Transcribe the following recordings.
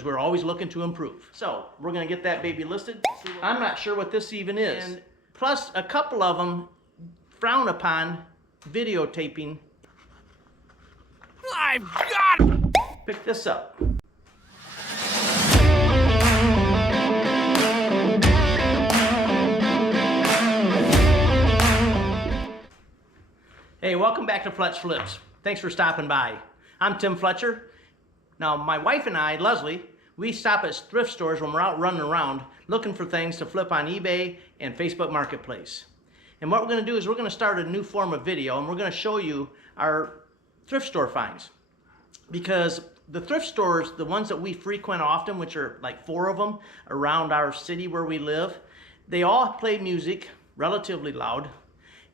because we're always looking to improve. So we're going to get that baby listed. I'm not sure what this even is. And plus, a couple of them frown upon videotaping. I've got it! Pick this up. Hey, welcome back to Fletch Flips. Thanks for stopping by. I'm Tim Fletcher. Now, my wife and I, Leslie, we stop at thrift stores when we're out running around looking for things to flip on eBay and Facebook Marketplace. And what we're going to do is we're going to start a new form of video, and we're going to show you our thrift store finds. Because the thrift stores, the ones that we frequent often, which are like 4 of them around our city where we live, they all play music relatively loud,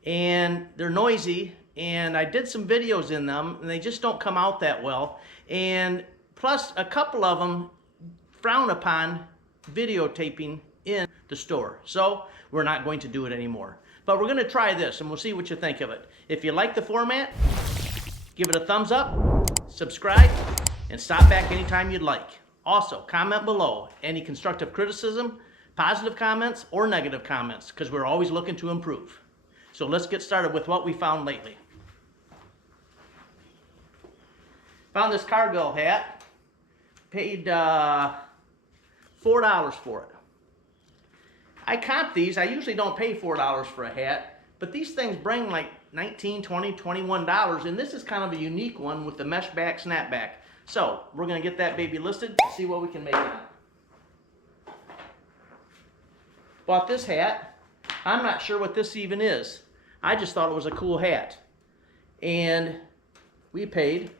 and they're noisy, and I did some videos in them, and they just don't come out that well. And plus, a couple of them frown upon videotaping in the store. So we're not going to do it anymore. But we're going to try this, and we'll see what you think of it. If you like the format, give it a thumbs up, subscribe, and stop back anytime you'd like. Also, comment below any constructive criticism, positive comments, or negative comments, because we're always looking to improve. So let's get started with what we found lately. Found this Cargill hat, paid $4 for it. I comped these. I usually don't pay $4 for a hat, but these things bring like $19, $20, $21, and this is kind of a unique one with the mesh back snapback. So we're going to get that baby listed and see what we can make on it. Bought this hat. I'm not sure what this even is. I just thought it was a cool hat. And we paid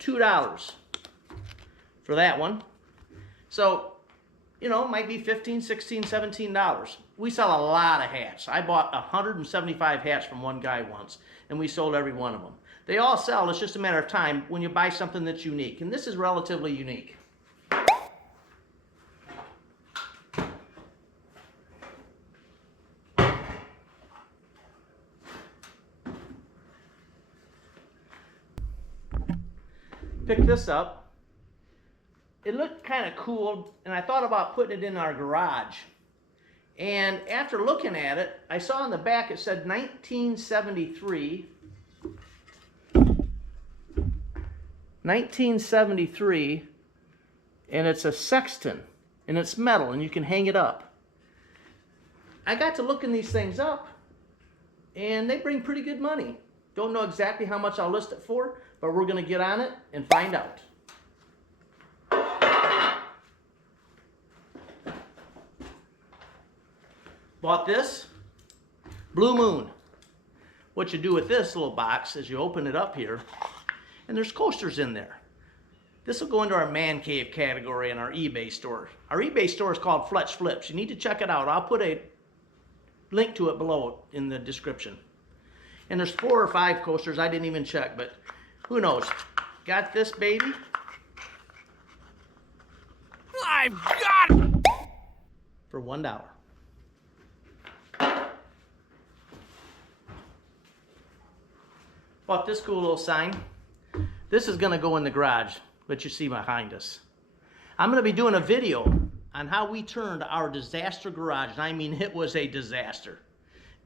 $2 for that one. So, you know, it might be $15, $16, $17. We sell a lot of hats. I bought 175 hats from one guy once, and we sold every one of them. They all sell. It's just a matter of time when you buy something that's unique, and this is relatively unique. Picked this up. It looked kind of cool, and I thought about putting it in our garage. And after looking at it, I saw on the back it said 1973. 1973, and it's a sexton, and it's metal, and you can hang it up. I got to looking these things up, and they bring pretty good money. Don't know exactly how much I'll list it for, but we're going to get on it and find out. Bought this Blue Moon. What you do with this little box is you open it up here, and there's coasters in there. This will go into our man cave category in our eBay store. Our eBay store is called Fletch Flips. You need to check it out. I'll put a link to it below in the description. And there's 4 or 5 coasters. I didn't even check, but who knows? Got this baby. I've got it! For $1. Bought this cool little sign. This is going to go in the garage, that you see behind us. I'm going to be doing a video on how we turned our disaster garage, and I mean it was a disaster,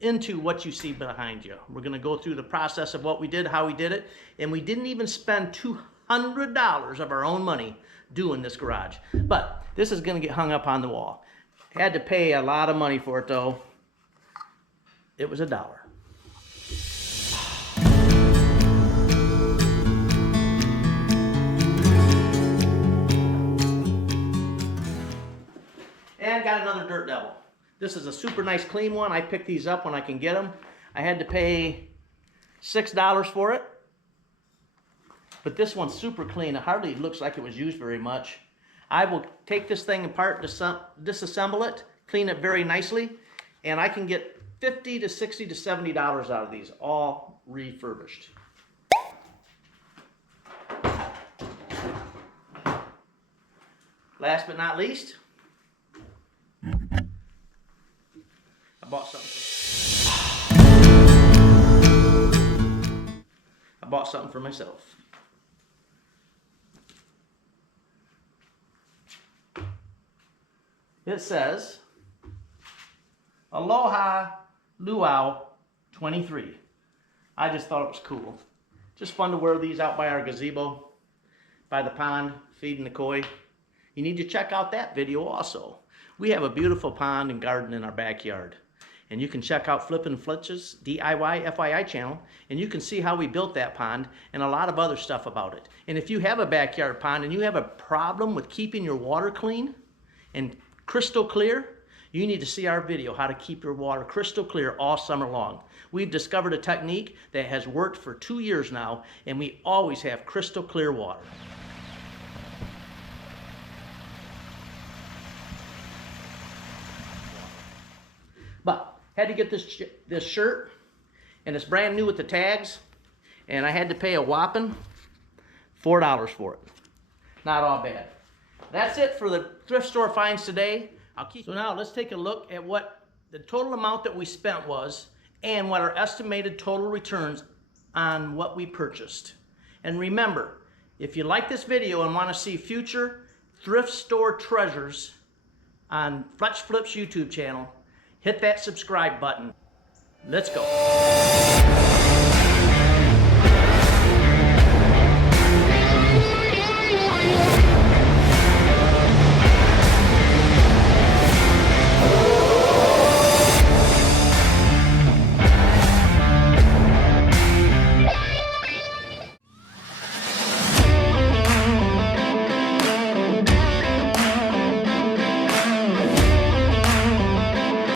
into what you see behind you. We're going to go through the process of what we did, how we did it, and we didn't even spend $200 of our own money doing this garage. But this is going to get hung up on the wall. Had to pay a lot of money for it though. It was $1. And got another Dirt Devil. This is a super nice clean one. I pick these up when I can get them. I had to pay $6 for it. But this one's super clean. It hardly looks like it was used very much. I will take this thing apart, disassemble it, clean it very nicely, and I can get $50 to $60 to $70 out of these, all refurbished. Last but not least, I bought something for myself. It says, Aloha Luau 23. I just thought it was cool. Just fun to wear these out by our gazebo, by the pond, feeding the koi. You need to check out that video also. We have a beautiful pond and garden in our backyard. And you can check out Flippin' Fletch's DIY FYI channel, and you can see how we built that pond and a lot of other stuff about it. And if you have a backyard pond and you have a problem with keeping your water clean and crystal clear, you need to see our video, how to keep your water crystal clear all summer long. We've discovered a technique that has worked for 2 years now, and we always have crystal clear water. But had to get this shirt, and it's brand new with the tags, and I had to pay a whopping $4 for it. Not all bad. That's it for the thrift store finds today. So now let's take a look at what the total amount that we spent was and what our estimated total returns on what we purchased. And remember, if you like this video and want to see future thrift store treasures on fletchflips YouTube channel, hit that subscribe button. Let's go.